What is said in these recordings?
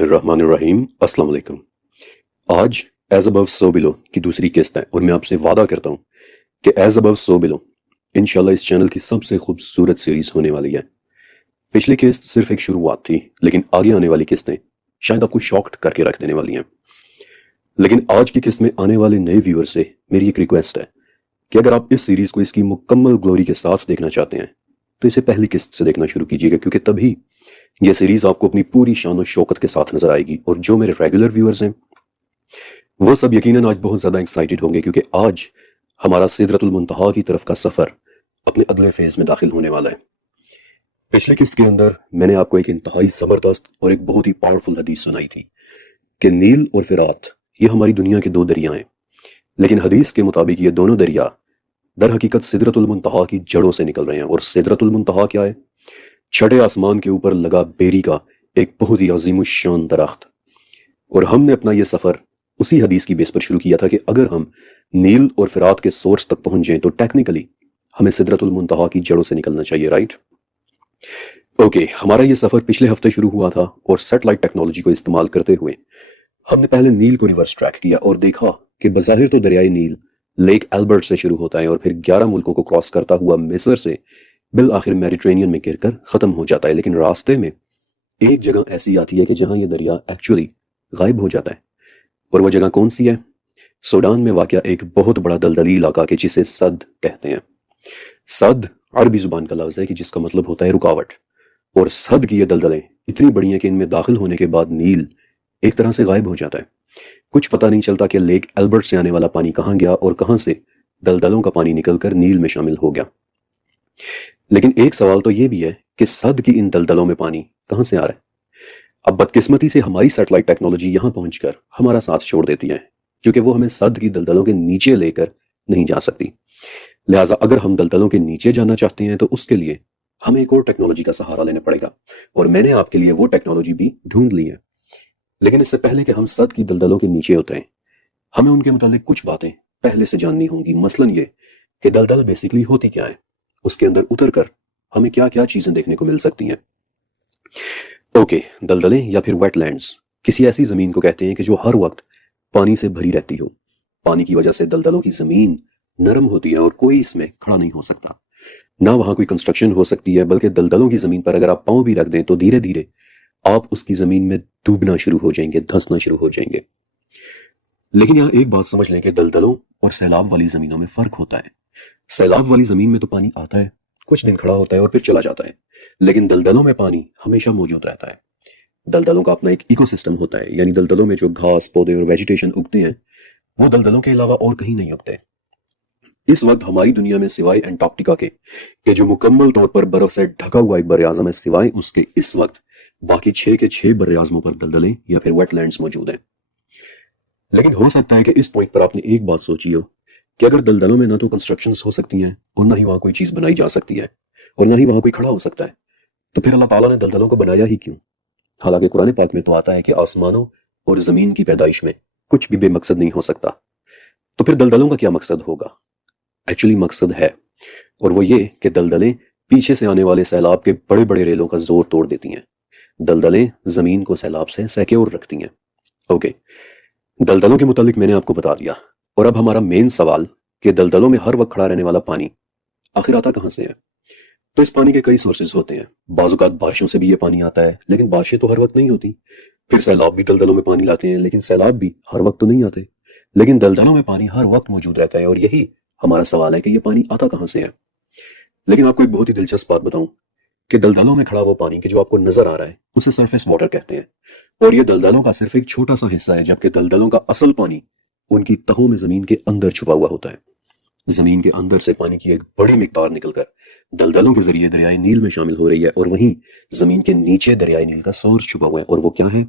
الرحمن الرحیم، السلام علیکم۔ آج ایز ابو سو بلو کی دوسری قسط ہے اور میں آپ سے وعدہ کرتا ہوں کہ ایز ابو سو بلو انشاءاللہ اس چینل کی سب سے خوبصورت سیریز ہونے والی ہے۔ پچھلی قسط صرف ایک شروعات تھی، لیکن آگے آنے والی قسطیں شاید آپ کو شاکڈ کر کے رکھ دینے والی ہیں۔ لیکن آج کی قسط میں آنے والے نئے ویور سے میری ایک ریکویسٹ ہے کہ اگر آپ اس سیریز کو اس کی مکمل گلوری کے ساتھ دیکھنا چاہتے ہیں تو اسے پہلی قسط سے دیکھنا شروع کیجیے گا، کیونکہ تبھی یہ سیریز آپ کو اپنی پوری شان و شوکت کے ساتھ نظر آئے گی۔ اور جو میرے ریگولر ویورز ہیں وہ سب یقیناً آج بہت زیادہ ایکسائٹڈ ہوں گے، کیونکہ آج ہمارا سدرۃ المنتہا کی طرف کا سفر اپنے اگلے فیز میں داخل ہونے والا ہے۔ پچھلی قسط کے اندر میں نے آپ کو ایک انتہائی زبردست اور ایک بہت ہی پاورفل حدیث سنائی تھی کہ نیل اور فرات یہ ہماری دنیا کے دو دریا ہیں، لیکن حدیث کے مطابق یہ دونوں دریا در حقیقت سدرۃ المنتہا کی جڑوں سے نکل رہے ہیں۔ اور سدرۃ المنتہا کیا ہے؟ چھٹے آسمان کے اوپر لگا بیری کا ایک بہت ہی عظیم الشان درخت۔ اور ہم نے اپنا یہ سفر اسی حدیث کی بیس پر شروع کیا تھا کہ اگر ہم نیل اور فرات کے سورس تک پہنچ جائیں تو ٹیکنیکلی ہمیں سدرۃ المنتہا کی جڑوں سے نکلنا چاہیے، رائٹ؟ اوکے، ہمارا یہ سفر پچھلے ہفتے شروع ہوا تھا اور سیٹلائٹ ٹیکنالوجی کو استعمال کرتے ہوئے ہم نے پہلے نیل کو ریورس ٹریک کیا اور دیکھا کہ بظاہر تو دریائے نیل لیک ایلبرٹ سے شروع ہوتا ہے اور پھر 11 ملکوں کو کراس کرتا ہوا مصر سے بالآخر میڈیٹرینین میں گر کر ختم ہو جاتا ہے، لیکن راستے میں ایک جگہ ایسی آتی ہے کہ جہاں یہ دریا ایکچولی غائب ہو جاتا ہے۔ اور وہ جگہ کون سی ہے؟ سوڈان میں واقع ایک بہت بڑا دلدلی علاقہ کہ جسے سد کہتے ہیں۔ سد عربی زبان کا لفظ ہے کہ جس کا مطلب ہوتا ہے رکاوٹ، اور سد کی یہ دلدلیں اتنی بڑی ہیں کہ ان میں داخل ہونے کے بعد نیل ایک طرح سے غائب ہو جاتا ہے۔ کچھ پتہ نہیں چلتا کہ لیک ایلبرٹ سے آنے والا پانی کہاں گیا اور کہاں سے دلدلوں کا پانی نکل کر نیل میں شامل ہو گیا۔ لیکن ایک سوال تو یہ بھی ہے کہ سد کی ان دلدلوں میں پانی کہاں سے آ رہا ہے؟ اب بدقسمتی سے ہماری سیٹلائٹ ٹیکنالوجی یہاں پہنچ کر ہمارا ساتھ چھوڑ دیتی ہے، کیونکہ وہ ہمیں سد کی دلدلوں کے نیچے لے کر نہیں جا سکتی۔ لہٰذا اگر ہم دلدلوں کے نیچے جانا چاہتے ہیں تو اس کے لیے ہمیں ایک اور ٹیکنالوجی کا سہارا لینا پڑے گا، اور میں نے آپ کے لیے وہ ٹیکنالوجی بھی ڈھونڈ لی ہے۔ لیکن اس سے پہلے کہ ہم سد کی دلدلوں کے نیچے اتریں، ہمیں ان کے متعلق کچھ باتیں پہلے سے جاننی ہوں گی، مثلاً یہ کہ دلدل بیسیکلی ہوتی کیا ہے، اس کے اندر اتر کر ہمیں کیا کیا چیزیں دیکھنے کو مل سکتی ہیں۔ اوکے، دلدلیں یا پھر ویٹ لینڈز کسی ایسی زمین کو کہتے ہیں کہ جو ہر وقت پانی سے بھری رہتی ہو۔ پانی کی وجہ سے دلدلوں کی زمین نرم ہوتی ہے اور کوئی اس میں کھڑا نہیں ہو سکتا، نہ وہاں کوئی کنسٹرکشن ہو سکتی ہے، بلکہ دلدلوں کی زمین پر اگر آپ پاؤں بھی رکھ دیں تو دھیرے دھیرے آپ اس کی زمین میں ڈوبنا شروع ہو جائیں گے، دھنسنا شروع ہو جائیں گے۔ لیکن یہاں ایک بات سمجھ لیں کہ دلدلوں اور سیلاب والی زمینوں میں فرق ہوتا ہے۔ سیلاب والی زمین میں تو پانی آتا ہے، کچھ دن کھڑا ہوتا ہے اور پھر چلا جاتا ہے، لیکن دلدلوں میں پانی ہمیشہ موجود رہتا ہے۔ دلدلوں کا اپنا ایک ایکو سسٹم ہوتا ہے، یعنی دلدلوں میں جو گھاس، پودے اور ویجیٹیشن اگتے ہیں وہ دلدلوں کے علاوہ اور کہیں نہیں اگتے۔ اس وقت ہماری دنیا میں سوائے انٹارکٹیکا کے کہ جو مکمل طور پر برف سے ڈھکا ہوا ایک بر اعظم ہے، سوائے اس کے اس وقت باقی 6 کے 6 بر اعظموں پر دلدلیں یا پھر ویٹ لینڈز موجود ہیں۔ لیکن ہو سکتا ہے کہ اس پوائنٹ پر آپ نے ایک بات سوچی ہو کہ اگر دلدلوں میں نہ تو کنسٹرکشنز ہو سکتی ہیں اور نہ ہی وہاں کوئی چیز بنائی جا سکتی ہے اور نہ ہی وہاں کوئی کھڑا ہو سکتا ہے، تو پھر اللہ تعالیٰ نے دلدلوں کو بنایا ہی کیوں؟ حالانکہ قرآن پاک میں تو آتا ہے کہ آسمانوں اور زمین کی پیدائش میں کچھ بھی بے مقصد نہیں ہو سکتا، تو پھر دلدلوں کا کیا مقصد ہوگا؟ ایکچولی مقصد ہے، اور وہ یہ کہ دلدلیں پیچھے سے آنے والے سیلاب کے بڑے بڑے ریلوں کا زور توڑ دیتی ہیں۔ دلدلیں زمین کو سیلاب سے سیکیور رکھتی ہیں۔ اوکے، دلدلوں کے متعلق میں نے آپ کو بتا دیا، اور اب ہمارا مین سوال کہ دلدلوں میں ہر وقت کھڑا رہنے والا پانی آخر آتا کہاں سے ہے؟ تو اس پانی کے کئی سورسز ہوتے ہیں۔ بعض اوقات بارشوں سے بھی یہ پانی آتا ہے، لیکن بارشیں تو ہر وقت نہیں ہوتی۔ پھر سیلاب بھی دلدلوں میں پانی لاتے ہیں، لیکن سیلاب بھی ہر وقت تو نہیں آتے۔ لیکن دلدلوں میں پانی ہر وقت موجود رہتا ہے، اور یہی ہمارا سوال ہے کہ یہ پانی آتا کہاں سے ہے۔ لیکن آپ کو ایک بہت ہی دلچسپ بات بتاؤں کہ دلدلوں میں کھڑا وہ پانی کہ جو آپ کو نظر آ رہا ہے اسے سرفیس واٹر کہتے ہیں، اور یہ دلدلوں کا صرف ایک چھوٹا سا حصہ ہے، جبکہ دلدلوں کا اصل پانی ان کی تہوں میں زمین کے اندر چھپا ہوا ہوتا ہے۔ زمین کے اندر سے پانی کی ایک بڑی مقدار نکل کر دلدلوں کے ذریعے دریائے نیل میں شامل ہو رہی ہے، اور وہیں زمین کے نیچے دریائے نیل کا سورس چھپا ہوا ہے، اور وہ کیا ہے؟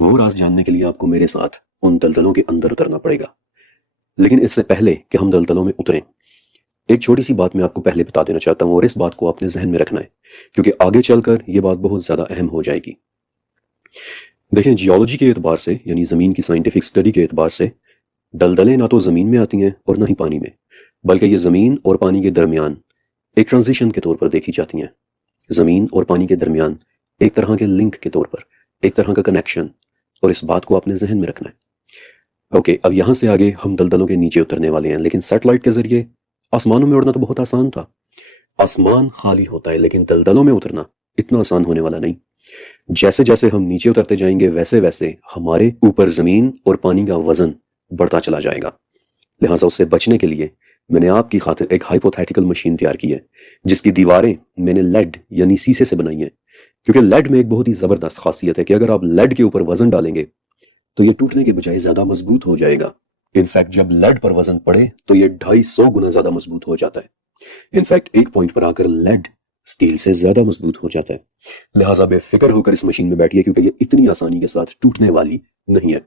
وہ راز جاننے کے لیے آپ کو میرے ساتھ ان دلدلوں کے اندر اترنا پڑے گا۔ لیکن اس سے پہلے کہ ہم دلدلوں میں اتریں، ایک چھوٹی سی بات میں آپ کو پہلے بتا دینا چاہتا ہوں، اور اس بات کو اپنے ذہن میں رکھنا ہے کیونکہ آگے چل کر یہ بات بہت زیادہ اہم ہو جائے گی۔ دیکھیں، جیولوجی کے اعتبار سے، یعنی زمین کی سائنٹیفک اسٹڈی کے اعتبار سے، دلدلیں نہ تو زمین میں آتی ہیں اور نہ ہی پانی میں، بلکہ یہ زمین اور پانی کے درمیان ایک ٹرانزیشن کے طور پر دیکھی جاتی ہیں۔ زمین اور پانی کے درمیان ایک طرح کے لنک کے طور پر ایک طرح کا کنیکشن، اور اس بات کو اپنے ذہن میں رکھنا ہے۔ اوکے، اب یہاں سے آگے ہم دلدلوں کے نیچے اترنے والے ہیں، لیکن سیٹلائٹ کے ذریعے آسمانوں میں اڑنا تو بہت آسان تھا۔ آسمان خالی ہوتا ہے، لیکن دلدلوں میں اترنا اتنا آسان ہونے والا نہیں۔ جیسے جیسے ہم نیچے اترتے جائیں گے ویسے ویسے ہمارے اوپر زمین اور پانی کا وزن بڑھتا چلا جائے گا۔ لہٰذا اس سے بچنے کے لیے میں نے آپ کی خاطر ایک ہائپوتھیٹیکل مشین تیار کی ہے، جس کی دیواریں میں نے لیڈ یعنی سیسے سے بنائی ہیں، کیونکہ لیڈ میں ایک بہت ہی زبردست خاصیت ہے کہ اگر آپ لیڈ کے اوپر وزن ڈالیں گے تو یہ ٹوٹنے کے بجائے زیادہ مضبوط ہو جائے گا۔ انفیکٹ جب لیڈ پر وزن پڑے تو یہ 250 گنا زیادہ مضبوط ہو جاتا ہے۔ انفیکٹ ایک پوائنٹ پر آ کر لیڈ سٹیل سے زیادہ مضبوط ہو جاتا ہے۔ لہٰذا بے فکر ہو کر اس مشین میں بیٹھیے، کیونکہ یہ اتنی آسانی کے ساتھ ٹوٹنے والی نہیں ہے۔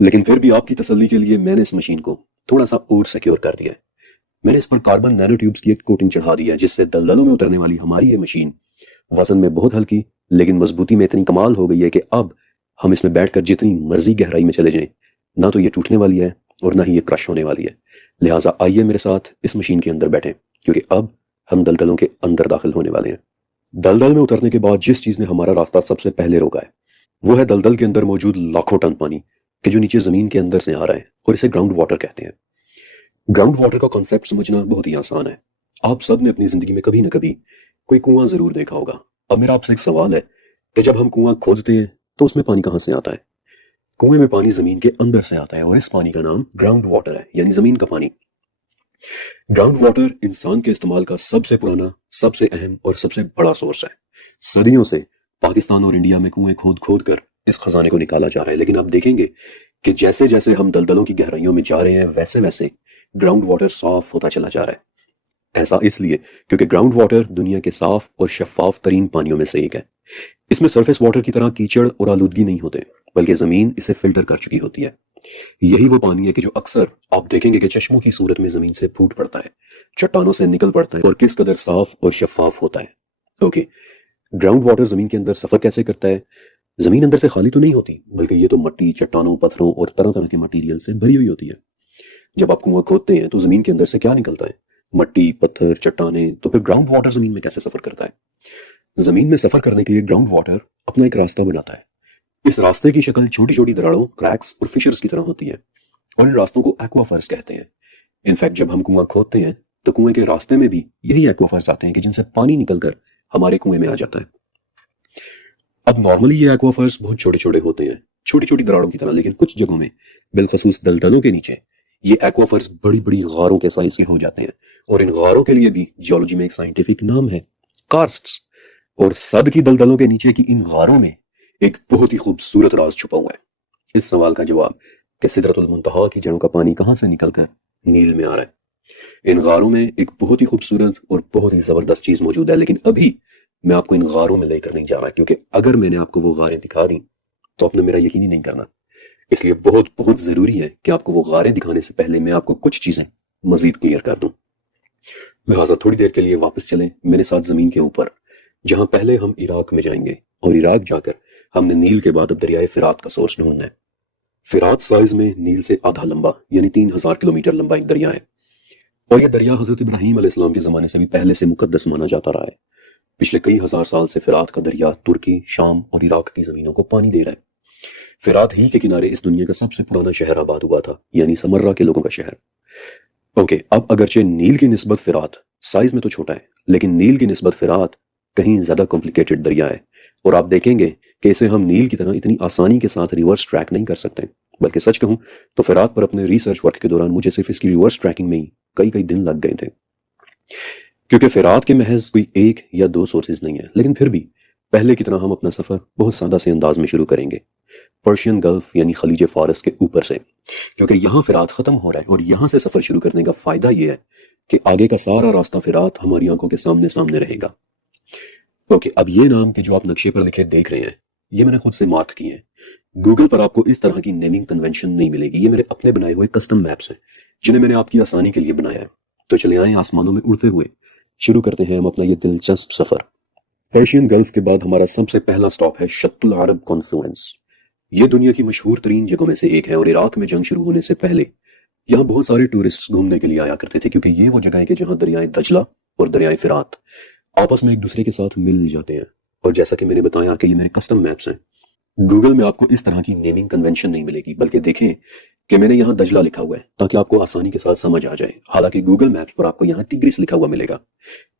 لیکن پھر بھی آپ کی تسلی کے لیے میں نے اس مشین کو تھوڑا سا اور سیکیور کر دیا ہے۔ میں نے اس پر کاربن نینو ٹیوبز کی ایک کوٹنگ چڑھا دی ہے، جس سے دلدلوں میں اترنے والی ہماری یہ مشین وزن میں بہت ہلکی لیکن مضبوطی میں اتنی کمال ہو گئی ہے کہ اب ہم اس میں بیٹھ کر جتنی مرضی گہرائی میں چلے جائیں، نہ تو یہ ٹوٹنے والی ہے اور نہ ہی یہ کرش ہونے والی ہے۔ لہٰذا آئیے میرے ساتھ اس مشین کے اندر بیٹھیں، کیونکہ اب ہم دلدلوں کے اندر داخل ہونے والے ہیں۔ دلدل میں اترنے کے بعد جس چیز نے ہمارا راستہ سب سے پہلے روکا ہے وہ ہے دلدل کے اندر موجود لاکھوں ٹن پانی کہ جو نیچے زمین کے اندر سے آ رہا ہے، اور اسے گراؤنڈ واٹر کہتے ہیں۔ گراؤنڈ واٹر کا کانسیپٹ سمجھنا بہت ہی آسان ہے۔ آپ سب نے اپنی زندگی میں کبھی نہ کبھی کوئی کنواں ضرور دیکھا ہوگا۔ اب میرا آپ سے ایک سوال ہے کہ جب ہم کنواں کھودتے ہیں تو اس میں پانی کہاں سے آتا ہے؟ کنویں میں پانی زمین کے اندر سے آتا ہے، اور اس پانی کا نام گراؤنڈ واٹر ہے، یعنی زمین کا پانی۔ گراؤنڈ واٹر انسان کے استعمال کا سب سے پرانا، سب سے اہم اور سب سے بڑا سورس ہے۔ صدیوں سے پاکستان اور انڈیا میں کنویں کھود کھود کر اس خزانے کو نکالا جا رہا ہے، لیکن آپ دیکھیں گے کہ جیسے جیسے ہم دلدلوں کی گہرائیوں میں جا رہے ہیں ویسے ویسے گراؤنڈ واٹر صاف ہوتا چلا جا رہا ہے۔ ایسا اس لیے کیونکہ گراؤنڈ واٹر دنیا کے صاف اور شفاف ترین پانیوں میں سے ایک ہے۔ اس میں سرفیس واٹر کی طرح کیچڑ اور آلودگی نہیں ہوتے، بلکہ زمین اسے فلٹر کر چکی ہوتی ہے۔ یہی وہ پانی ہے کہ جو اکثر آپ دیکھیں گے کہ چشموں کی صورت میں زمین سے پھوٹ پڑتا ہے، چٹانوں سے نکل پڑتا ہے، اور کس قدر صاف اور شفاف ہوتا ہے۔ اوکے، گراؤنڈ واٹر زمین کے اندر سفر کیسے کرتا ہے؟ زمین اندر سے خالی تو نہیں ہوتی، بلکہ یہ تو مٹی، چٹانوں، پتھروں اور طرح طرح کے مٹیریل سے بھری ہوئی ہوتی ہے۔ جب آپ کنواں کھودتے ہیں تو زمین کے اندر سے کیا نکلتا ہے؟ مٹی، پتھر، چٹانیں۔ تو پھر گراؤنڈ واٹر زمین میں کیسے سفر کرتا ہے؟ زمین میں سفر کرنے کے لیے گراؤنڈ واٹر اپنا ایک راستہ بناتا ہے۔ اس راستے کی شکل چھوٹی چھوٹی دراڑوں، کریکس اور فشرز کی طرح ہوتی ہے، اور ان راستوں کو ایکوافرز کہتے ہیں۔ انفیکٹ جب ہم کنواں کھودتے ہیں تو کنویں کے راستے میں بھی یہی ایکوافرز آتے ہیں کہ جن سے پانی نکل کر ہمارے کنویں میں آ جاتا ہے۔ اب نارملی یہ ایکوافرز بہت چھوٹے چھوٹے ہوتے ہیں، چھوٹی چھوٹی دراڑوں کی طرح، لیکن کچھ جگہوں میں بالخصوص دلدلوں کے نیچے یہ ایکوافرز بڑی بڑی غاروں کے سائز کے ہو جاتے ہیں، اور ان غاروں کے لیے بھی جیولوجی میں ایک سائنٹیفک نام ہے، کارسٹس۔ اور صد کی دلدلوں کے نیچے کی ان غاروں میں ایک بہت ہی خوبصورت راز چھپا ہوا ہے۔ اس سوال کا جواب کہ سدرۃ المنتہا کی جڑوں کا پانی کہاں سے نکل کر نیل میں آ رہا ہے، ان غاروں میں ایک بہت ہی خوبصورت اور بہت ہی زبردست چیز موجود ہے، لیکن ابھی میں آپ کو ان غاروں میں لے کر نہیں جا رہا، کیونکہ اگر میں نے آپ کو وہ غاریں دکھا دیں تو آپ نے میرا یقین ہی نہیں کرنا۔ اس لیے بہت بہت ضروری ہے کہ آپ کو وہ غاریں دکھانے سے پہلے میں آپ کو کچھ چیزیں مزید کلیئر کر دوں۔ لہٰذا تھوڑی دیر کے لیے واپس چلیں میرے ساتھ زمین کے اوپر، جہاں پہلے ہم عراق میں جائیں گے، اور عراق جا کر ہم نے نیل کے بعد اب دریائے فرات کا سورس ڈھونڈنا ہے۔ فرات سائز میں نیل سے آدھا لمبا، یعنی 3000 کلومیٹر لمبا ایک دریا ہے، اور یہ دریا حضرت ابراہیم علیہ السلام کے زمانے سے بھی پہلے سے مقدس مانا جاتا رہا ہے۔ پچھلے کئی ہزار سال سے فرات کا دریا ترکی، شام اور عراق کی زمینوں کو پانی دے رہا ہے۔ فرات ہی کے کنارے اس دنیا کا سب سے پرانا شہر آباد ہوا تھا، یعنی سمرہ کے لوگوں کا شہر۔ اوکے، اب اگرچہ نیل کی نسبت فرات سائز میں تو چھوٹا ہے، لیکن نیل کی نسبت فرات کہیں زیادہ کمپلیکیٹڈ دریا ہے، اور آپ دیکھیں گے کہ اسے ہم نیل کی طرح اتنی آسانی کے ساتھ ریورس ٹریک نہیں کر سکتے، بلکہ سچ کہوں تو فرات پر اپنے ریسرچ ورک کے دوران مجھے صرف اس کی ریورس ٹریکنگ میں ہی کئی دن لگ گئے تھے، کیونکہ فرات کے محض کوئی ایک یا دو سورسز نہیں ہیں، لیکن پھر بھی پہلے کی طرح ہم اپنا سفر بہت سادہ سے انداز میں شروع کریں گے، پرشین گلف یعنی خلیج فارس کے اوپر سے، کیونکہ یہاں فرات ختم ہو رہا ہے، اور یہاں سے سفر شروع کرنے کا فائدہ یہ ہے کہ آگے کا سارا راستہ فرات ہماری آنکھوں کے سامنے رہے گا۔ اوکے، اب یہ نام کہ جو آپ نقشے پر لکھے دیکھ رہے ہیں یہ میں نے خود سے مارک کیے ہیں۔ گوگل پر آپ کو اس طرح کی نیمنگ کنونشن نہیں ملے گی، یہ میرے اپنے بنائے ہوئے کسٹم میپس ہیں جنہیں میں نے آپ کی آسانی کے لیے بنایا ہے۔ تو چلے آئیں آسمانوں میں اڑتے ہوئے شروع کرتے ہیں ہم اپنا یہ دلچسپ سفر۔ پرشین گلف کے بعد ہمارا سب سے پہلا سٹاپ ہے شط العرب کانفلوئنس۔ یہ دنیا کی مشہور ترین جگہوں میں سے ایک ہے، اور عراق میں جنگ شروع ہونے سے پہلے یہاں بہت سارے ٹورسٹ گھومنے کے لیے آیا کرتے تھے، کیونکہ یہ وہ جگہ ہے کہ جہاں دریائے دجلہ اور دریائے فرات آپس میں ایک دوسرے کے ساتھ مل جاتے ہیں۔ اور جیسا کہ میں نے بتایا کہ یہ میرے کسٹم میپس ہیں، گوگل میں آپ کو اس طرح کی نیمنگ کنونشن نہیں ملے گی، بلکہ دیکھیں کہ میں نے یہاں دجلہ لکھا ہوا ہے تاکہ آپ کو آسانی کے ساتھ سمجھ آ جائے، حالانکہ گوگل میپس پر آپ کو یہاں ٹگریس لکھا ہوا ملے گا۔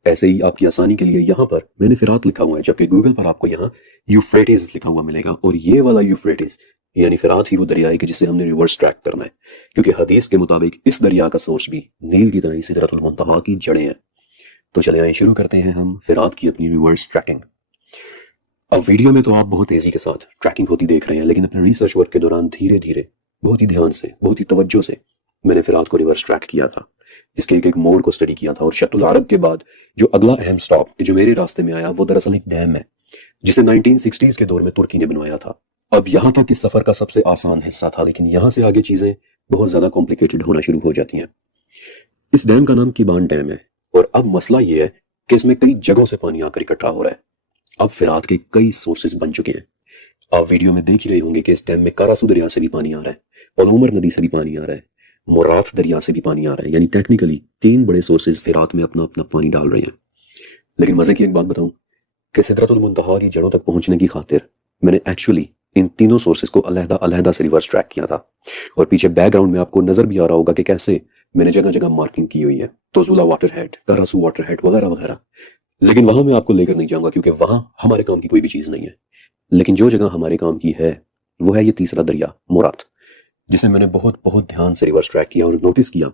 ایسے ہی آپ کی آسانی کے لیے یہاں پر میں نے فرات لکھا ہوا ہے، جبکہ گوگل پر آپ کو یہاں یوفریٹس لکھا ہوا ملے گا، اور یہ والا یوفریٹس یعنی فرات ہی وہ دریا ہے کہ جسے ہم نے ریورس ٹریک کرنا ہے، کیونکہ حدیث کے مطابق اس دریا کا سورس بھی نیل کی طرح ہی سدرۃ المنتہا کی جڑیں ہیں۔ تو چلے آئیں شروع کرتے ہیں ہم فرات کی اپنی ریورس ٹریکنگ۔ اب ویڈیو میں تو آپ بہت تیزی کے ساتھ ٹریکنگ ہوتی دیکھ رہے ہیں، لیکن اپنے ریسرچ ورک کے دوران دھیرے دھیرے بہت ہی دھیان سے، بہت ہی توجہ سے میں نے فرات کو ریورس ٹریک کیا تھا، اس کے ایک موڑ کو اسٹڈی کیا تھا، اور شط العرب کے بعد جو اگلا اہم سٹاپ جو میرے راستے میں آیا وہ دراصل ایک ڈیم ہے جسے 1960s کے دور میں ترکی نے بنوایا تھا۔ اب یہاں تک اس سفر کا سب سے آسان حصہ تھا، لیکن یہاں سے آگے چیزیں بہت زیادہ کمپلیکیٹڈ ہونا شروع ہو جاتی ہیں۔ اس ڈیم کا نام کیبان ڈیم ہے، اور اب مسئلہ یہ ہے کہ اس میں کئی جگہوں سے پانی آ کر اکٹھا ہو رہا ہے۔ اب فرات کے کئی سورسز بن چکے ہیں، آپ ویڈیو میں دیکھ ہی رہے ہوں گے کہ اس ڈیم میں کاراسو دریا سے بھی پانی آ رہا ہے، پلومر ندی سے بھی پانی آ رہا ہے، مورات دریا سے بھی پانی آ رہا ہے، یعنی ٹیکنیکلی 3 بڑے سورسز فرات میں اپنا اپنا پانی ڈال رہے ہیں۔ لیکن مزے کی ایک بات بتاؤں کہ سدرۃ المنتہا کی جڑوں تک پہنچنے کی خاطر میں نے ایکچولی ان تینوں سورسز کو علیحدہ علیحدہ سے ریورس ٹریک کیا تھا، اور پیچھے بیک گراؤنڈ میں آپ کو نظر بھی آ رہا ہوگا کہ کیسے میں نے جگہ جگہ مارکنگ کی ہوئی ہے، توزولا واٹر ہیڈ، کاراسو واٹر ہیڈ وغیرہ وغیرہ۔ لیکن وہاں میں آپ کو لے کر نہیں جاؤں گا کیونکہ وہاں ہمارے کام کی کوئی بھی چیز نہیں ہے، لیکن جو جگہ ہمارے کام کی ہے وہ ہے یہ تیسرا دریا مورات، جسے میں نے بہت بہت دھیان سے ریورس ٹریک کیا اور نوٹس کیا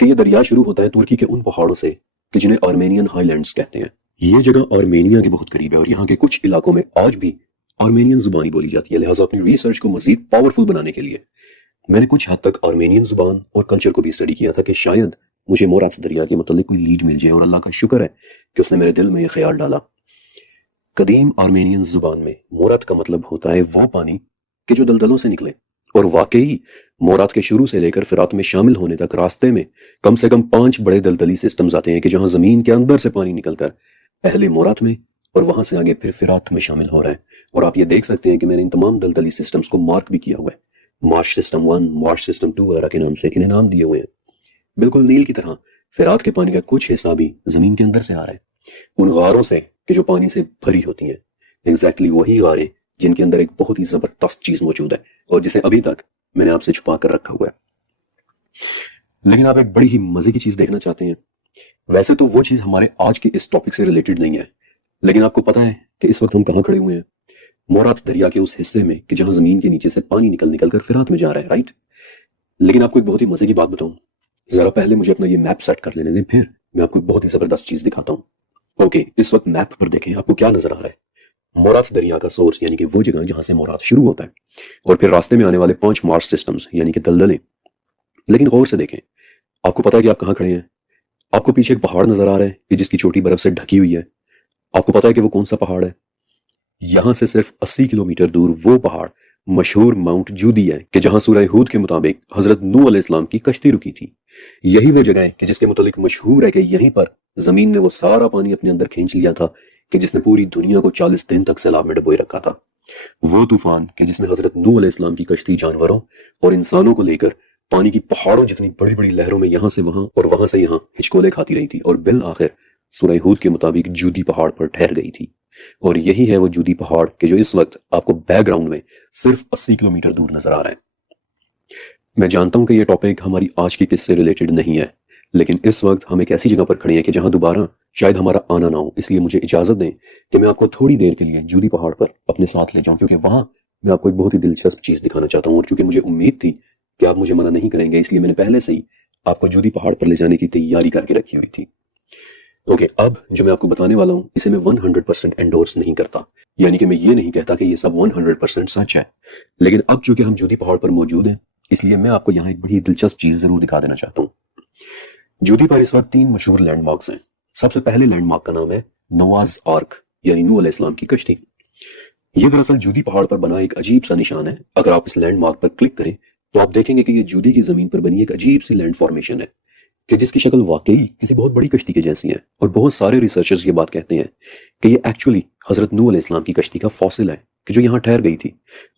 کہ یہ دریا شروع ہوتا ہے ترکی کے ان پہاڑوں سے کہ جنہیں آرمینین ہائی لینڈز کہتے ہیں۔ یہ جگہ آرمینیا کے بہت قریب ہے، اور یہاں کے کچھ علاقوں میں آج بھی آرمینین زبانی بولی جاتی ہے، لہٰذا اپنی ریسرچ کو مزید پاورفل بنانے کے لیے میں نے کچھ حد تک آرمینین زبان اور کلچر کو بھی اسٹڈی کیا تھا کہ شاید مجھے مورات دریا کے متعلق کوئی لیڈ مل جائے، اور اللہ کا شکر ہے کہ اس نے میرے دل میں یہ خیال ڈالا۔ قدیم آرمینین زبان میں مورات کا مطلب ہوتا ہے وہ پانی کہ جو دلدلوں سے نکلے، اور واقعی مورات کے شروع سے لے کر فرات میں شامل ہونے تک راستے میں کم سے کم 5 بڑے دلدلی سسٹمز آتے ہیں کہ جہاں زمین کے اندر سے پانی نکل کر پہلے مورات میں اور وہاں سے آگے پھر فرات میں شامل ہو رہا ہے۔ اور آپ یہ دیکھ سکتے ہیں کہ میں نے ان تمام دلدلی سسٹمز کو مارک بھی کیا ہوا ہے، مارش سسٹم 1، مارش سسٹم 2 وغیرہ کے نام سے انہیں نام دیے ہوئے ہیں۔ بالکل نیل کی طرح فرات کے پانی کا کچھ حصہ بھی زمین کے اندر سے آ رہا ہے، ان غاروں سے کہ جو پانی سے بھری ہوتی ہیں، ایگزیکٹلی وہی غاریں جن کے اندر ایک بہت ہی زبردست چیز موجود ہے اور جسے ابھی تک میں نے آپ سے چھپا کر رکھا ہوا ہے۔ لیکن آپ ایک بڑی ہی مزے کی چیز دیکھنا چاہتے ہیں، ویسے تو وہ چیز ہمارے آج کے اس ٹاپک سے ریلیٹڈ نہیں ہے، لیکن آپ کو پتا ہے کہ اس وقت ہم کہاں کھڑے ہوئے ہیں؟ مورات دریا کے اس حصے میں کہ جہاں زمین کے نیچے سے پانی نکل نکل کر فرات میں جا رہا ہے، رائٹ؟ لیکن آپ کو ایک بہت ہی مزے کی بات بتاؤں، ذرا پہلے مجھے اپنا یہ میپ سیٹ کر لینے دیں، پھر میں آپ کو ایک بہت ہی زبردست چیز دکھاتا ہوں۔ اوکے، اس وقت میپ پر دیکھیں آپ کو کیا نظر آ رہا ہے؟ مورات دریا کا سورس یعنی کہ وہ جگہ جہاں سے مورات شروع ہوتا ہے، اور پھر راستے میں آنے والے 5 مارش سسٹمز یعنی کہ دلدلیں۔ لیکن غور سے دیکھیں، آپ کو پتا ہے کہ آپ کہاں کھڑے ہیں؟ آپ کو پیچھے ایک پہاڑ نظر آ رہا ہے کہ جس کی چوٹی برف سے ڈھکی ہوئی ہے، آپ کو پتا ہے کہ وہ کون سا پہاڑ ہے؟ یہاں سے صرف 80 کلومیٹر دور وہ پہاڑ مشہور ماؤنٹ جودی ہے کہ جہاں سورہ ہود کے مطابق حضرت نوح علیہ السلام کی کشتی رکی تھی۔ یہی وہ جگہ ہے کہ جس کے متعلق مشہور ہے کہ یہیں پر زمین نے وہ سارا پانی اپنے اندر کھینچ لیا تھا کہ جس نے پوری دنیا کو 40 دن تک سیلاب میں ڈبوئے رکھا تھا۔ وہ طوفان کہ جس میں حضرت نوح علیہ السلام کی کشتی جانوروں اور انسانوں کو لے کر پانی کی پہاڑوں جتنی بڑی بڑی لہروں میں یہاں سے وہاں اور وہاں سے یہاں ہچکولے کھاتی رہی تھی، اور بالآخر سورہ ہود کے مطابق جودی پہاڑ پر ٹھہر گئی تھی۔ اور یہی ہے وہ جودی پہاڑ کہ جو اس وقت آپ کو بیک گراؤنڈ میں صرف 80 کلومیٹر دور نظر آ رہا ہے۔ میں جانتا ہوں کہ یہ ٹاپک ہماری آج کی قصے سے ریلیٹڈ نہیں ہے، لیکن اس وقت ہم ایک ایسی جگہ پر کھڑے ہیں کہ جہاں دوبارہ شاید ہمارا آنا نہ ہو، اس لیے مجھے اجازت دیں کہ میں آپ کو تھوڑی دیر کے لیے جودی پہاڑ پر اپنے ساتھ لے جاؤں، کیونکہ وہاں میں آپ کو ایک بہت ہی دلچسپ چیز دکھانا چاہتا ہوں، اور چونکہ مجھے امید تھی کہ آپ مجھے منع نہیں کریں گے، اس لیے میں نے پہلے سے ہی آپ کو جودی پہاڑ پر لے جانے کی تیاری کر کے رکھی ہوئی تھی۔ اوکے، اب جو میں آپ کو بتانے والا ہوں اسے میں 100% انڈورس نہیں کرتا، یعنی کہ میں یہ نہیں کہتا کہ یہ سب 100% سچ ہے، لیکن اب چونکہ ہم جودی پہاڑ پر موجود ہیں اس لیے میں آپ کو یہاں ایک بڑی دلچسپ چیز ضرور دکھا دینا چاہتا ہوں۔ جودی پر اس وقت 3 مشہور لینڈ مارکس ہیں۔ سب سے پہلے لینڈ مارک کا نام ہے نواز آرک یعنی نوح علیہ السلام کی کشتی۔ یہ دراصل جودی پہاڑ پر بنا ایک عجیب سا نشان ہے۔ اگر آپ اس لینڈ مارک پر کلک کریں تو آپ دیکھیں گے کہ یہ جودی کی زمین پر بنی ایک عجیب سی لینڈ فارمیشن ہے کہ جس کی شکل واقعی کسی بہت بڑی کشتی کے جیسی ہے، اور بہت سارے ریسرچرز یہ بات کہتے ہیں کہ یہ ایکچولی حضرت نوح علیہ السلام کی کشتی کا فاسل ہے کہ جو یہاں ٹھہر گئی تھی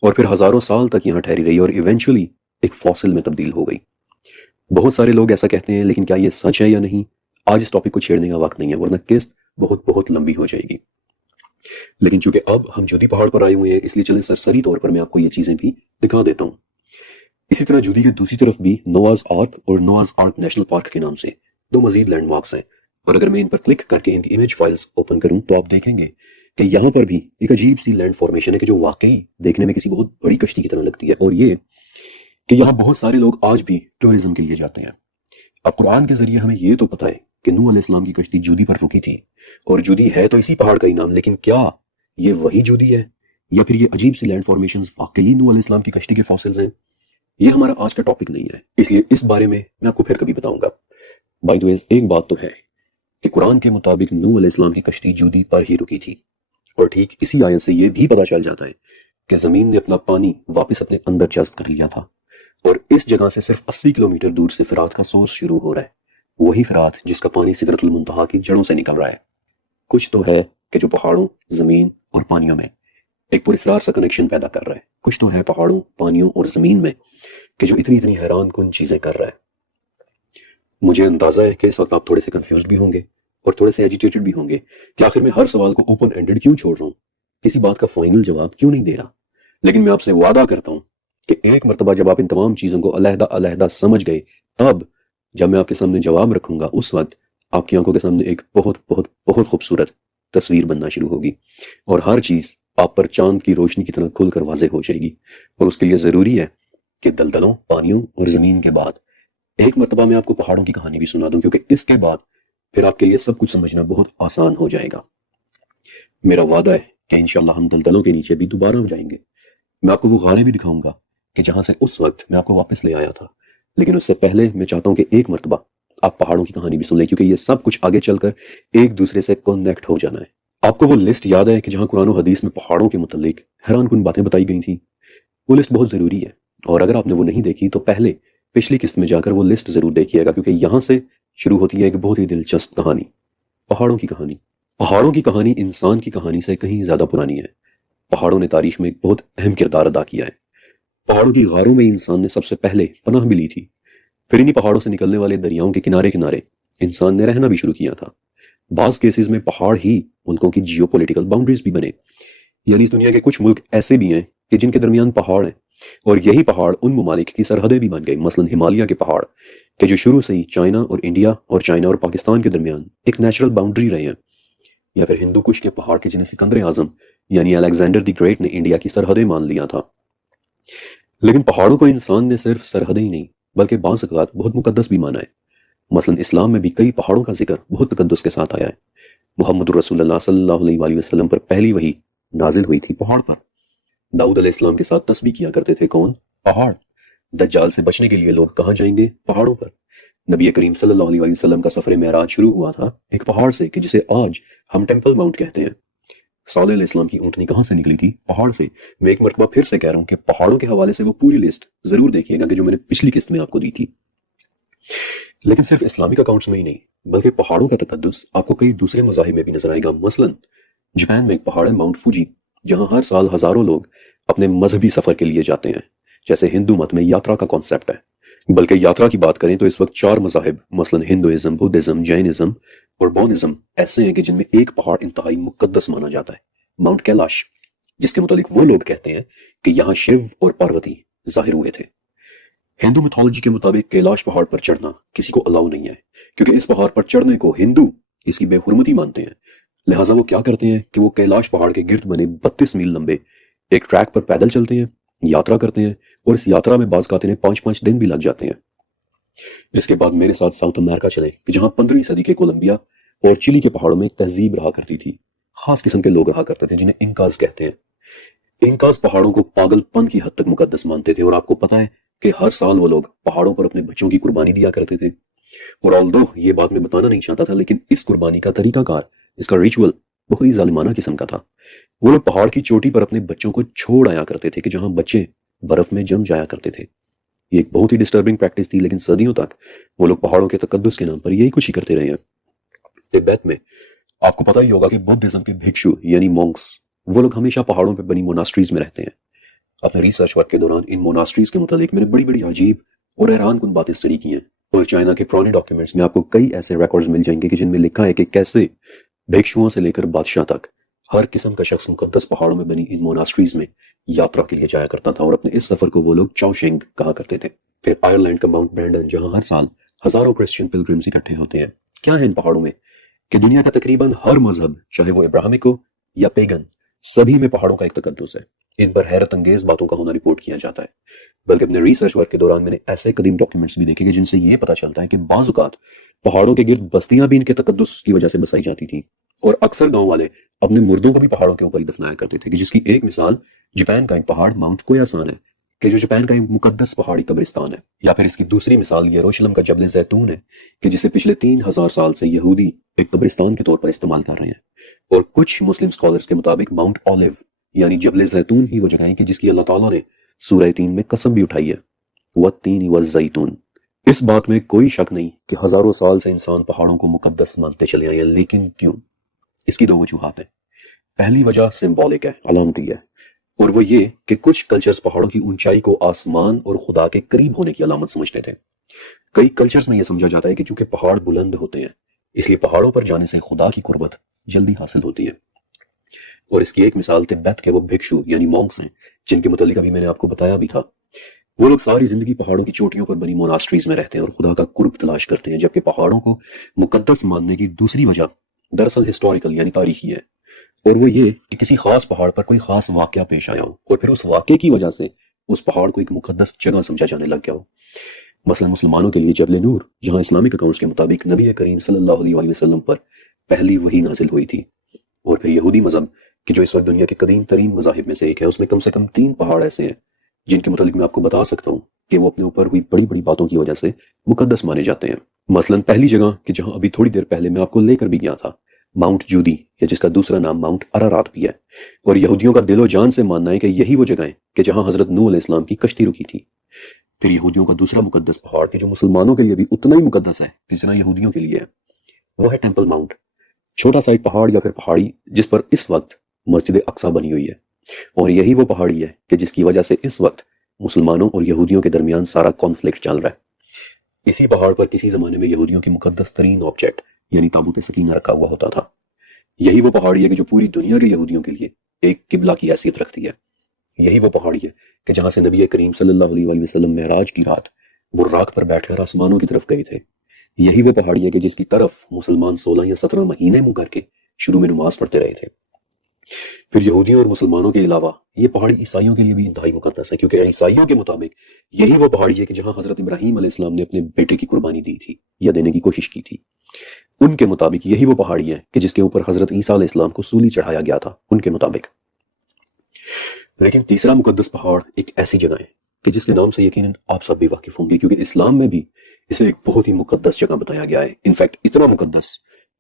اور پھر ہزاروں سال تک یہاں ٹھہری رہی اور ایونچولی ایک فاسل میں تبدیل ہو گئی۔ بہت سارے لوگ ایسا کہتے ہیں، لیکن کیا یہ سچ ہے یا نہیں، آج اس ٹاپک کو چھیڑنے کا وقت نہیں ہے، ورنہ قسط بہت بہت لمبی ہو جائے گی۔ لیکن چونکہ اب ہم جودی پہاڑ پر آئے ہوئے ہیں اس لیے چلیں سرسری طور پر میں آپ کو یہ چیزیں بھی دکھا دیتا ہوں۔ اسی طرح جودی کے دوسری طرف بھی نواز آرک اور نواز آرک نیشنل پارک کے نام سے دو مزید لینڈ مارکس ہیں، اور اگر میں ان پر کلک کر کے ان کی امیج فائلز اوپن کروں تو آپ دیکھیں گے کہ یہاں پر بھی ایک عجیب سی لینڈ فارمیشن ہے کہ جو واقعی دیکھنے میں کسی بہت بڑی کشتی کی طرح لگتی ہے، اور یہ کہ یہاں بہت سارے لوگ آج بھی ٹورزم کے لیے جاتے ہیں۔ اب قرآن کے ذریعے ہمیں یہ تو پتہ ہے کہ نوح علیہ السلام کی کشتی جودی پر رکی تھی، اور جودی ہے تو اسی پہاڑ کا ہی نام، لیکن کیا یہ وہی جودی ہے یا پھر یہ عجیب سی لینڈ فارمیشنز واقعی نوح علیہ السلام کی کشتی کے فاسلز ہیں؟ یہ ہمارا آج کا ٹاپک نہیں ہے، اس لیے اس بارے میں آپ کو پھر کبھی بتاؤں گا۔ بائی دا وے ایک بات تو ہے کہ قرآن کے مطابق نوح علیہ السلام کی کشتی جودی پر ہی رکی تھی، اور ٹھیک اسی آیت سے یہ بھی پتہ چل جاتا ہے کہ زمین نے اپنا پانی واپس اپنے اندر جذب کر لیا تھا، اور اس جگہ سے صرف 80 کلومیٹر دور سے فرات کا سورس شروع ہو رہا ہے، وہی فرات جس کا پانی سدرۃ المنتہا کی جڑوں سے نکل رہا ہے۔ کچھ تو ہے کہ جو پہاڑوں، زمین اور پانیوں میں ایک پراسرار سا کنیکشن پیدا کر رہا ہے، کچھ تو ہے پہاڑوں، پانیوں اور زمین میں کہ جو اتنی حیران کن چیزیں کر رہا ہے۔ مجھے اندازہ ہے کہ اس وقت آپ تھوڑے سے کنفیوزڈ بھی ہوں گے اور تھوڑے سے ایجیٹیٹڈ بھی ہوں گے کہ آخر میں ہر سوال کو اوپن اینڈڈ کیوں چھوڑ رہا ہوں، کسی بات کا فائنل جواب کیوں نہیں دے رہا۔ لیکن میں آپ سے وعدہ کرتا ہوں کہ ایک مرتبہ جب آپ ان تمام چیزوں کو علیحدہ علیحدہ سمجھ گئے، تب جب میں آپ کے سامنے جواب رکھوں گا اس وقت آپ کی آنکھوں کے سامنے ایک بہت بہت بہت خوبصورت تصویر بننا شروع ہوگی، اور ہر چیز آپ پر چاند کی روشنی کی طرح کھل کر واضح ہو جائے گی۔ اور اس کے لیے ضروری ہے کہ دلدلوں، پانیوں اور زمین کے بعد ایک مرتبہ میں آپ کو پہاڑوں کی کہانی بھی سنا دوں، کیونکہ اس کے بعد پھر آپ کے لیے سب کچھ سمجھنا بہت آسان ہو جائے گا۔ میرا وعدہ ہے کہ انشاءاللہ ہم دلدلوں کے نیچے بھی دوبارہ ہو جائیں گے۔ میں آپ کو وہ غاریں بھی دکھاؤں گا کہ جہاں سے اس وقت میں آپ کو واپس لے آیا تھا، لیکن اس سے پہلے میں چاہتا ہوں کہ ایک مرتبہ آپ پہاڑوں کی کہانی بھی سن لیں، کیونکہ یہ سب کچھ آگے چل کر ایک دوسرے سے کنیکٹ ہو جانا ہے۔ آپ کو وہ لسٹ یاد ہے کہ جہاں قرآن و حدیث میں پہاڑوں کے متعلق حیران کن باتیں بتائی گئی تھیں؟ وہ لسٹ بہت ضروری ہے، اور اگر آپ نے وہ نہیں دیکھی تو پہلے پچھلی قسط میں جا کر وہ لسٹ ضرور دیکھیے گا، کیونکہ یہاں سے شروع ہوتی ہے ایک بہت ہی دلچسپ کہانی، پہاڑوں کی کہانی۔ پہاڑوں کی کہانی انسان کی کہانی سے کہیں زیادہ پرانی ہے۔ پہاڑوں نے تاریخ میں ایک بہت اہم کردار ادا کیا ہے۔ پہاڑوں کی غاروں میں انسان نے سب سے پہلے پناہ بھی لی تھی، پھر انہی پہاڑوں سے نکلنے والے دریاؤں کے کنارے کنارے انسان نے رہنا بھی شروع کیا تھا۔ بعض کیسز میں پہاڑ ہی ملکوں کی جیو پولیٹیکل باؤنڈریز بھی بنے، یعنی اس دنیا کے کچھ ملک ایسے بھی ہیں کہ جن کے درمیان پہاڑ ہیں، اور یہی پہاڑ ان ممالک کی سرحدیں بھی بن گئی، مثلا ہمالیہ کے پہاڑ کہ جو شروع سے ہی چائنا اور انڈیا اور چائنا اور پاکستان کے درمیان ایک نیچرل باؤنڈری رہے ہیں، یا پھر ہندو کش کے پہاڑ کے جنہیں سکندر اعظم یعنی الیگزینڈر دی گریٹ نے انڈیا کی سرحدیں مان لیا تھا۔ لیکن پہاڑوں کو انسان نے صرف سرحدیں ہی نہیں بلکہ بعض اوقات بہت مقدس بھی مانا ہے۔ مثلا اسلام میں بھی کئی پہاڑوں کا ذکر بہت تقدس کے ساتھ آیا ہے۔ محمد رسول اللہ صلی اللہ علیہ وآلہ وسلم پر پہلی وحی نازل ہوئی تھی پہاڑ پر۔ داؤد علیہ السلام کے ساتھ تسبیح کیا کرتے تھے کون؟ پہاڑ۔ دجال سے بچنے کے لیے لوگ کہاں جائیں گے؟ پہاڑوں پر۔ نبی کریم صلی اللہ علیہ وآلہ وسلم کا سفر معراج شروع ہوا تھا ایک پہاڑ سے کہ جسے آج ہم ٹیمپل ماؤنٹ کہتے ہیں۔ صالح علیہ السلام کی اونٹنی کہاں سے نکلی تھی؟ پہاڑ سے۔ میں ایک مرتبہ پھر سے کہہ رہا ہوں کہ پہاڑوں کے حوالے سے وہ پوری لسٹ ضرور دیکھیے گا کہ جو میں نے پچھلی قسط میں آپ کو دی تھی۔ لیکن صرف اسلامک اکاؤنٹس میں ہی نہیں بلکہ پہاڑوں کا تقدس آپ کو کئی دوسرے مذاہب میں بھی نظر آئے گا۔ مثلا جاپان میں ایک پہاڑ ہے ماؤنٹ فوجی، جہاں ہر سال ہزاروں لوگ اپنے مذہبی سفر کے لیے جاتے ہیں، جیسے ہندو مت میں یاترا کا کانسیپٹ ہے۔ بلکہ یاترا کی بات کریں تو اس وقت 4 مذاہب مثلا ہندوازم، بدھزم، جینزم اور بودھزم ایسے ہیں کہ جن میں ایک پہاڑ انتہائی مقدس مانا جاتا ہے، ماؤنٹ کیلاش، جس کے متعلق وہ لوگ کہتے ہیں کہ یہاں شیو اور پاروتی ظاہر ہوئے تھے۔ ہندو میتھولوجی کے مطابق کیلاش پہاڑ پر چڑھنا کسی کو الاؤ نہیں ہے، کیونکہ اس پہاڑ پر چڑھنے کو ہندو اس کی بے حرمتی مانتے ہیں۔ لہٰذا وہ کیا کرتے ہیں کہ وہ کیلاش پہاڑ کے گرد بنے 32 میل لمبے ایک ٹریک پر پیدل چلتے ہیں، یاترا کرتے ہیں، اور اس یاترا میں بعض قاتلیں 5-5 دن بھی لگ جاتے ہیں۔ اس کے بعد میرے ساتھ ساؤتھ امریکہ چلیں کہ جہاں 15ویں صدی کے کولمبیا اور چلی کے پہاڑوں میں ایک تہذیب رہا کرتی تھی، خاص قسم کے لوگ رہا کرتے تھے جنہیں انکاز کہتے ہیں۔ انکاز پہاڑوں کو پاگل پن کی حد تک مقدس مانتے تھے، اور آپ کو پتہ ہے کہ ہر سال وہ لوگ پہاڑوں پر اپنے بچوں کی قربانی دیا کرتے تھے۔ اور آلدو یہ بات میں بتانا نہیں چاہتا تھا، لیکن اس قربانی کا طریقہ کار، اس کا ریچول بہت ہی ظالمانہ قسم کا تھا۔ وہ لوگ پہاڑ کی چوٹی پر اپنے بچوں کو چھوڑ آیا کرتے تھے کہ جہاں بچے برف میں جم جایا کرتے تھے۔ یہ ایک بہت ہی ڈسٹربنگ پریکٹس تھی، لیکن صدیوں تک وہ لوگ پہاڑوں کے تقدس کے نام پر یہی کچھ ہی کرتے رہے ہیں۔ تبت میں آپ کو پتہ ہی ہوگا کہ بدھزم کے بھکشو یعنی مونکس، وہ لوگ ہمیشہ پہاڑوں پہ بنی موناسٹریز میں رہتے ہیں۔ اپنے ریسرچ ورک کے دوران ان موناسٹریز کے متعلق میں نے بڑی بڑی عجیب اور حیران کن باتیں اسٹڈی کی ہیں، اور چائنا کے پرانے ڈاکیومنٹس میں آپ کو کئی ایسے ریکارڈز مل جائیں گے کہ جن میں لکھا ہے کہ کیسے بھکشوؤں سے لے کر بادشاہ تک ہر قسم کا شخص مقدس پہاڑوں میں بنی ان موناسٹریز میں یاترا کے لیے جایا کرتا تھا، اور اپنے اس سفر کو وہ لوگ چاؤشینگ کہا کرتے تھے۔ پھر آئرلینڈ کا ماؤنٹ برینڈن، جہاں ہر سال ہزاروں کرسچین پلگرمز اکٹھے ہوتے ہیں۔ کیا ہے ان پہاڑوں میں کہ دنیا کا تقریباً ہر مذہب، چاہے وہ ابراہمک ہو یا پیگن، سبھی میں پہاڑوں کا ایک تقدس ہے۔ ان پر حیرت انگیز باتوں کا ہونا رپورٹ کیا جاتا ہے، بلکہ اپنے ریسرچ ورک کے دوران میں نے ایسے قدیم ڈاکیومنٹس بھی دیکھے کہ جن سے یہ پتہ چلتا ہے کہ بعض اوقات پہاڑوں کے گرد بستیاں بھی ان کے تقدس کی وجہ سے بسائی جاتی تھیں، اور اکثر گاؤں والے اپنے مردوں کو بھی پہاڑوں کے اوپر ہی دفنایا کرتے تھے، کہ جس کی ایک مثال جاپان کا ایک پہاڑ ماؤنٹ کویاسان ہے، کہ جو جاپان کا ایک مقدس پہاڑی قبرستان ہے۔ یا پھر اس کی دوسری مثال یروشلم کا جبل زیتون ہے، کہ جسے پچھلے 3000 سال سے یہودی ایک قبرستان کے طور پر استعمال کر رہے ہیں۔ اور کچھ مسلم اسکالرز کے مطابق ماؤنٹ اولیو یعنی جبل زیتون ہی وہ جگہ ہے کہ جس کی اللہ تعالیٰ نے سورہ تین میں قسم بھی اٹھائی ہے، والتین والزیتون۔ اس بات میں کوئی شک نہیں کہ ہزاروں سال سے انسان پہاڑوں کو مقدس مانتے چلے آئے ہیں، لیکن کیوں؟ اس کی دو وجوہات ہیں۔ پہلی وجہ سمبولک ہے، علامتی ہے، اور وہ یہ کہ کچھ کلچرز پہاڑوں کی اونچائی کو آسمان اور خدا کے قریب ہونے کی علامت سمجھتے تھے۔ کئی کلچرز میں یہ سمجھا جاتا ہے کہ چونکہ پہاڑ بلند ہوتے ہیں، اس لیے پہاڑوں پر جانے سے خدا کی قربت جلدی حاصل ہوتی ہے۔ اور اس کی ایک مثال تبت کے وہ بھکشو یعنی مونکس ہیں، جن کے متعلق ابھی میں نے آپ کو بتایا بھی تھا۔ وہ لوگ ساری زندگی پہاڑوں کی چوٹیوں پر بنی موناسٹریز میں رہتے ہیں اور خدا کا قرب تلاش کرتے ہیں، جبکہ پہاڑوں کو مقدس ماننے کی دوسری وجہ دراصل ہسٹوریکل یعنی تاریخی ہے، اور وہ یہ کہ کسی خاص پہاڑ پر کوئی خاص واقعہ پیش آیا ہو، اور پھر اس واقعے کی وجہ سے اس پہاڑ کو ایک مقدس جگہ سمجھا جانے لگ گیا ہو۔ مثلا مسلمانوں کے لیے جبل نور، جہاں اسلامک اکاؤنٹس کے مطابق نبی کریم صلی اللہ علیہ وآلہ وسلم پر پہلی وحی نازل ہوئی تھی۔ اور پھر یہودی مذہب کہ جو اس وقت دنیا کے قدیم ترین مذاہب میں سے ایک ہے، اس میں کم سے کم 3 پہاڑ ایسے ہیں جن کے متعلق میں آپ کو بتا سکتا ہوں کہ وہ اپنے اوپر ہوئی بڑی بڑی باتوں کی وجہ سے مقدس مانے جاتے ہیں۔ مثلا پہلی جگہ کہ جہاں ابھی تھوڑی دیر پہلے میں آپ کو لے کر بھی گیا تھا، ماؤنٹ جودی، یا جس کا دوسرا نام ماؤنٹ ارارات بھی ہے، اور یہودیوں کا دل و جان سے ماننا ہے کہ یہی وہ جگہ ہے کہ جہاں حضرت نوح علیہ السلام کی کشتی رکی تھی۔ پھر یہودیوں کا دوسرا مقدس پہاڑ کہ جو مسلمانوں کے لیے بھی اتنا ہی مقدس ہے جتنا یہودیوں کے لیے ہے، وہ ہے ٹیمپل ماؤنٹ، چھوٹا سا ایک پہاڑ یا پھر پہاڑی جس پر اس وقت مسجد اقصی بنی ہوئی ہے، اور یہی وہ پہاڑی ہے کہ جس کی وجہ سے اس وقت مسلمانوں اور یہودیوں کے درمیان سارا کانفلکٹ چل رہا ہے۔ اسی پہاڑ پر کسی زمانے میں یہودیوں کی مقدس ترین آبجیکٹ یعنی تابوت سکینہ رکھا ہوا ہوتا تھا۔ یہی وہ پہاڑی ہے کہ جو پوری دنیا کے یہودیوں کے لیے ایک قبلہ کی حیثیت رکھتی ہے۔ یہی وہ پہاڑی ہے کہ جہاں سے نبی کریم صلی اللہ علیہ وآلہ وسلم معراج کی رات براق پر بیٹھ کر آسمانوں کی طرف گئے تھے۔ یہی وہ پہاڑی ہے کہ جس کی طرف مسلمان 16 یا 17 مہینے منہ کر کے شروع میں نماز پڑھتے رہے تھے۔ پھر یہودیوں اور مسلمانوں کے علاوہ یہ پہاڑی عیسائیوں کے لیے بھی انتہائی مقدس ہے، کیونکہ عیسائیوں کے مطابق یہی وہ پہاڑی ہے کہ جہاں حضرت ابراہیم علیہ السلام نے اپنے بیٹے کی قربانی دی تھی یا دینے کی کوشش کی تھی۔ ان کے مطابق یہی وہ پہاڑی ہے کہ جس کے اوپر حضرت عیسیٰ علیہ السلام کو سولی چڑھایا گیا تھا ان کے مطابق۔ لیکن تیسرا مقدس پہاڑ ایک ایسی جگہ ہے کہ جس کے نام سے یقیناً آپ سب بھی واقف ہوں گے، کیونکہ اسلام میں بھی اسے ایک بہت ہی مقدس جگہ بتایا گیا ہے۔ انفیکٹ اتنا مقدس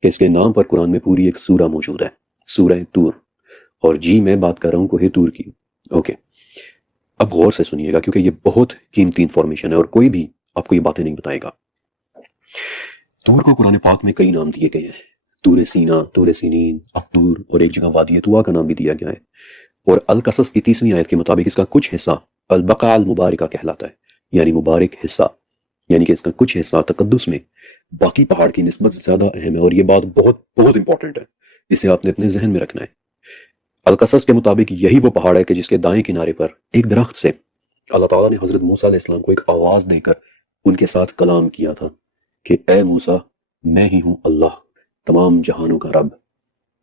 کہ اس کے نام پر قرآن میں پوری ایک سورہ موجود ہے، سورہ طور، اور جی میں بات کر رہا ہوں کوہ طور کی۔ اوکے، اب غور سے سنیے گا کیونکہ یہ بہت قیمتی انفارمیشن ہے اور کوئی بھی آپ کو یہ باتیں نہیں بتائے گا۔ طور کو قرآن پاک میں کئی نام دیے گئے ہیں، طور سینا، طور سینین، الطور، اور ایک جگہ وادی طوا کا نام بھی دیا گیا ہے۔ اور القصص کی 30ویں آیت کے مطابق اس کا کچھ حصہ البقاع المبارکہ کہلاتا ہے، یعنی مبارک حصہ، یعنی کہ اس کا کچھ حصہ تقدس میں باقی پہاڑ کی نسبت زیادہ اہم ہے، اور یہ بات بہت بہت امپورٹنٹ ہے، اسے آپ نے اپنے ذہن میں رکھنا ہے۔ القصص کے مطابق یہی وہ پہاڑ ہے کہ جس کے دائیں کنارے پر ایک درخت سے اللہ تعالیٰ نے حضرت موسیٰ علیہ السلام کو ایک آواز دے کر ان کے ساتھ کلام کیا تھا کہ اے موسیٰ، میں ہی ہوں اللہ، تمام جہانوں کا رب۔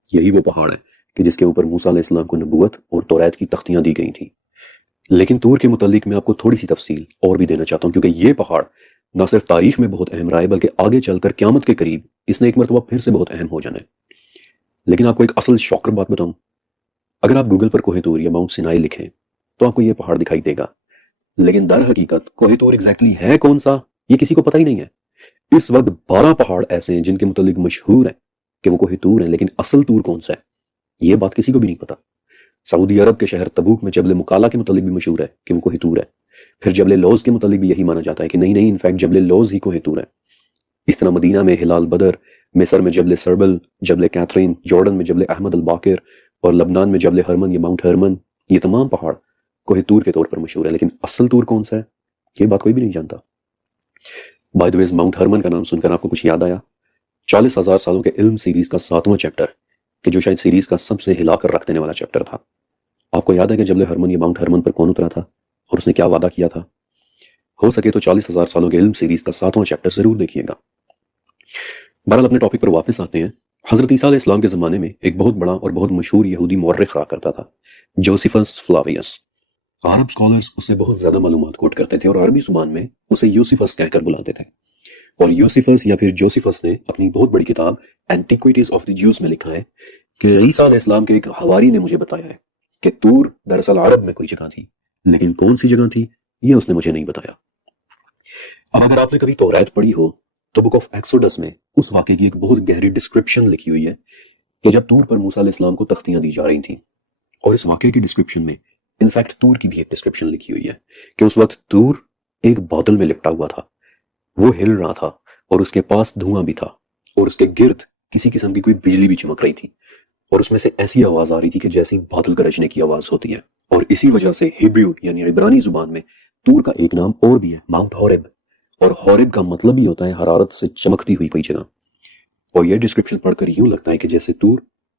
یہی وہ پہاڑ ہے کہ جس کے اوپر موسیٰ علیہ السلام کو نبوت اور توریت کی تختیاں دی گئی تھیں۔ لیکن طور کے متعلق میں آپ کو تھوڑی سی تفصیل اور بھی دینا چاہتا ہوں، کیونکہ یہ پہاڑ نہ صرف تاریخ میں بہت اہم رہا ہے بلکہ آگے چل کر قیامت کے قریب اس نے ایک مرتبہ پھر سے بہت اہم ہو جانا ہے۔ لیکن آپ کو ایک اصل شاکر بات بتاؤں، اگر آپ گوگل پر کوہ طور یا ماؤنٹ سینائی لکھیں تو آپ کو یہ پہاڑ دکھائی دے گا، لیکن در حقیقت کوہ طور ایگزیکٹلی ہے کون سا یہ کسی کو پتہ ہی نہیں ہے۔ اس وقت 12 پہاڑ ایسے ہیں جن کے متعلق مشہور ہے کہ وہ کوہ طور ہیں، لیکن اصل طور کون سا ہے یہ بات کسی کو بھی نہیں پتا۔ سعودی عرب کے شہر تبوک میں جبل مکالا کے متعلق بھی مشہور ہے کہ وہ کوہ طور ہے، پھر جبل لوز کے متعلق بھی یہی مانا جاتا ہے کہ نہیں انفیکٹ جبل لوز ہی کوہ طور ہے۔ اس طرح مدینہ میں ہلال بدر، مصر میں جبل سربل، جبل کیتھرین، جارڈن میں جبل احمد الباقر، اور لبنان میں جبل ہرمن یا ماؤنٹ ہرمن، یہ تمام پہاڑ کوہ طور کے طور پر مشہور ہے، لیکن اصل طور کون سا ہے یہ بات کوئی بھی نہیں جانتا۔ By the way, Mount Hermann کا نام سن کر آپ کو کچھ یاد آیا؟ 40,000 سالوں کے علم سیریز کا 7واں چیپٹر کہ جو شاید سیریز کا سب سے ہلا کر رکھ دینے والا چیپٹر تھا۔ آپ کو یاد ہے کہ جبل ہرمن یا ماؤنٹ ہرمن پر کون اترا تھا اور اس نے کیا وعدہ کیا تھا؟ ہو سکے تو 40,000 سالوں کے علم سیریز کا 7واں چیپٹر ضرور دیکھیے گا۔ بہرحال اپنے ٹاپک پر واپس آتے ہیں۔ حضرت عیسیٰ علیہ السلام کے زمانے میں ایک بہت بڑا اور بہت مشہور یہودی مورخ رہا کرتا تھا، جوسیفس فلاویس۔ عرب سکالرز اسے بہت زیادہ معلومات کوٹ کرتے تھے اور عربی زبان میں اسے یوسیفس کہہ کر بلاتے تھے۔ اور یوسیفس یا پھر جوسیفس نے اپنی بہت بڑی کتاب اینٹیکویٹیز آف دی جیوز میں لکھا ہے کہ عیسیٰ علیہ السلام کے ایک حواری نے مجھے بتایا ہے کہ طور دراصل عرب میں کوئی جگہ تھی، لیکن کون سی جگہ تھی یہ اس نے مجھے نہیں بتایا۔ اب اگر آپ نے کبھی توریت پڑھی ہو تو بک آف ایکسوڈس میں اس واقعے کی ایک بہت گہری ڈسکرپشن لکھی ہوئی ہے کہ جب طور پر موسیٰ علیہ السلام کو تختیاں دی جا رہی تھیں، اور اس واقعے کی ڈسکرپشن میں انفیکٹ طور کی بھی ایک ڈسکرپشن لکھی ہوئی ہے کہ اس وقت طور ایک بادل میں لپٹا ہوا تھا، وہ ہل رہا تھا اور اس کے پاس دھواں بھی تھا اور اس کے گرد کسی قسم کی کوئی بجلی بھی چمک رہی تھی اور اس میں سے ایسی آواز آ رہی تھی کہ جیسی بادل گرجنے کی آواز ہوتی ہے۔ اور اسی وجہ سے ہیبریو یعنی عبرانی زبان میں طور کا ایک نام اور بھی ہے، ماؤنٹ ہورب، اور ہورب کا مطلب ہی ہوتا ہے حرارت سے چمکتی ہوئی کوئی جگہ۔ اور یہ ڈسکرپشن پڑھ کر یوں لگتا ہے کہ جیسے طور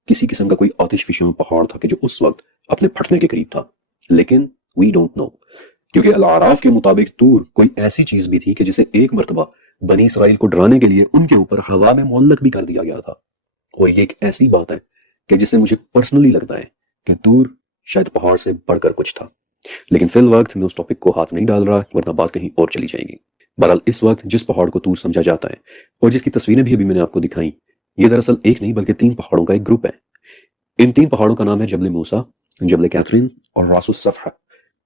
کسی قسم کا کوئی آتش فشاں پہاڑ تھا کہ جو اس وقت اپنے پھٹنے کے قریب تھا، لیکن وی ڈونٹ نو، کیونکہ الاعراف کے مطابق طور کوئی ایسی چیز بھی تھی کہ جسے ایک مرتبہ بنی اسرائیل کو ڈرانے کے لیے ان کے اوپر ہوا میں معلق بھی کر دیا گیا تھا۔ اور یہ ایک ایسی بات ہے کہ جسے مجھے پرسنلی لگتا ہے کہ طور شاید پہاڑ سے بڑھ کر کچھ تھا، لیکن فی الوقت میں اس ٹاپک کو ہاتھ نہیں ڈال رہا ورنہ بات کہیں اور چلی جائے گی۔ بہرحال اس وقت جس پہاڑ کو طور سمجھا جاتا ہے اور جس کی تصویریں بھی ابھی میں نے آپ کو دکھائیں، یہ دراصل ایک نہیں بلکہ 3 پہاڑوں کا ایک گروپ ہے۔ ان 3 پہاڑوں کا نام ہے جبل موسیٰ، جبل کیتھرین اور راس الصفحہ۔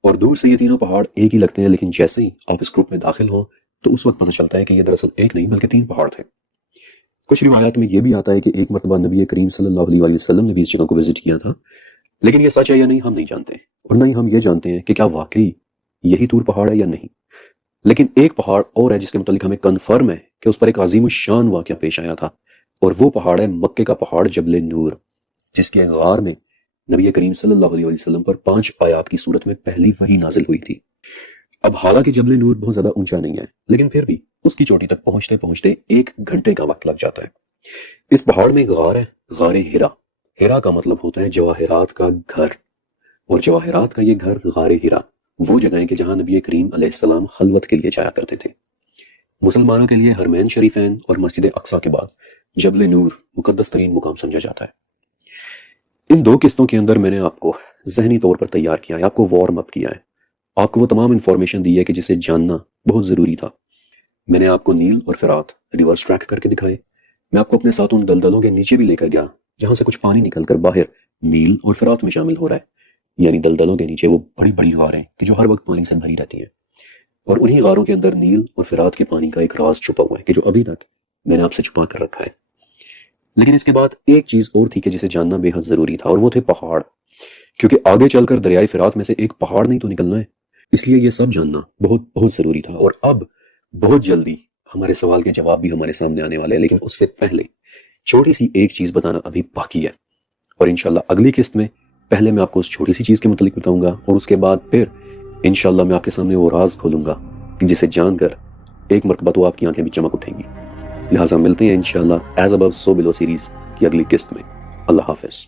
اور دور سے یہ تینوں پہاڑ ایک ہی لگتے ہیں، لیکن جیسے ہی آپ اس گروپ میں داخل ہوں تو اس وقت پتہ چلتا ہے کہ یہ دراصل ایک نہیں بلکہ 3 پہاڑ تھے۔ کچھ روایات میں یہ بھی آتا ہے کہ ایک مرتبہ نبی کریم صلی اللہ علیہ وسلم نے بھی اس جگہ کو وزٹ کیا تھا، لیکن یہ سچ ہے یا نہیں ہم نہیں جانتے، اور نہ ہی ہم یہ جانتے ہیں کہ کیا واقعی یہی طور پہاڑ ہے یا نہیں۔ لیکن ایک پہاڑ اور ہے جس کے متعلق ہمیں کنفرم ہے کہ اس پر ایک عظیم الشان واقعہ پیش آیا تھا، اور وہ پہاڑ ہے مکے کا پہاڑ جبل نور، جس کے غار میں نبی کریم صلی اللہ علیہ وسلم پر 5 آیات کی صورت میں پہلی وحی نازل ہوئی تھی۔ اب حالانکہ جبل نور بہت زیادہ اونچا نہیں ہے، لیکن پھر بھی اس کی چوٹی تک پہنچتے پہنچتے 1 گھنٹے کا وقت لگ جاتا ہے۔ اس پہاڑ میں غار ہے، غار ہرا۔ ہرا کا مطلب ہوتا ہے جواہرات کا گھر، اور جواہرات کا یہ گھر غار ہرا وہ جگہ ہے کہ جہاں نبی کریم علیہ السلام خلوت کے لیے جایا کرتے تھے۔ مسلمانوں کے لیے حرمین شریفین اور مسجد اقصی کے بعد جبل نور مقدس ترین مقام سمجھا جاتا ہے۔ ان 2 قسطوں کے اندر میں نے آپ کو ذہنی طور پر تیار کیا ہے، آپ کو وارم اپ کیا ہے، آپ کو وہ تمام انفارمیشن دی ہے کہ جسے جاننا بہت ضروری تھا۔ میں نے آپ کو نیل اور فرات ریورس ٹریک کر کے دکھائے، میں آپ کو اپنے ساتھ ان دلدلوں کے نیچے بھی لے کر گیا جہاں سے کچھ پانی نکل کر باہر نیل اور فرات میں شامل ہو رہا ہے، یعنی دلدلوں کے نیچے وہ بڑی بڑی غاریں کہ جو ہر وقت پانی سے بھری رہتی ہیں، اور انہی غاروں کے اندر نیل اور فرات کے پانی کا ایک راز چھپا ہوا ہے کہ جو ابھی تک میں نے آپ سے چھپا کر رکھا ہے۔ لیکن اس کے بعد ایک چیز اور تھی کہ جسے جاننا بے حد ضروری تھا، اور وہ تھے پہاڑ، کیونکہ آگے چل کر دریائے فرات میں سے ایک پہاڑ نہیں تو نکلنا ہے، اس لیے یہ سب جاننا بہت بہت ضروری تھا۔ اور اب بہت جلدی ہمارے سوال کے جواب بھی ہمارے سامنے آنے والے ہیں، لیکن اس سے پہلے چھوٹی سی ایک چیز بتانا ابھی باقی ہے، اور انشاءاللہ اگلی قسط میں پہلے میں آپ کو اس چھوٹی سی چیز کے متعلق بتاؤں گا، اور اس کے بعد پھر انشاءاللہ میں آپ کے سامنے وہ راز کھولوں گا کہ جسے جان کر ایک مرتبہ تو آپ کی آنکھیں بھی چمک اٹھیں گی۔ لہٰذا ملتے ہیں انشاءاللہ ایز ابو سو بلو سیریز کی اگلی قسط میں۔ اللہ حافظ۔